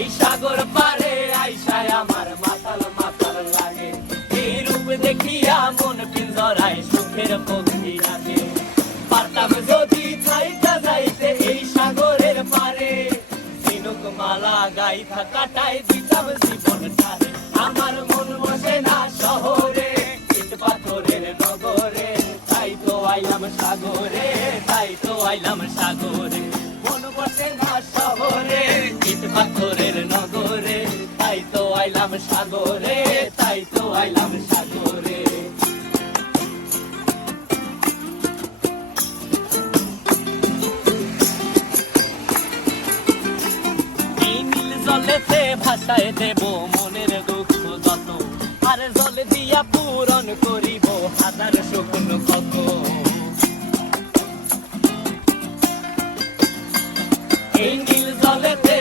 এই সাগর পারে আইসায় আমার মাতাল মাতাল লাগে, এই রূপ দেখিয়া মন পিঞ্জরায় সুখের পক্ষী রাখে। পারতাম যদি যাইতে যাইতে এই সাগরের পারে, ঝিনুক মালা গাইথা কাটাই দিতাম জীবন ধারে। আমার মন বসে না শহরে, ইট পাথরের নগরে, তাই তো আইলাম সাগরে, তাই তো আইলাম সাগরে। মন বসে না শহরে, ইট পাথরের নগরে, তাই তো আইলাম সাগরে, তাই তো আইলাম সাগরে। জলেতে ভাসায় দেব মনের দুঃখ যত, আর জলে দিয়া পূরণ করিব হাজার স্বপ্ন কত। এই নীল জলেতে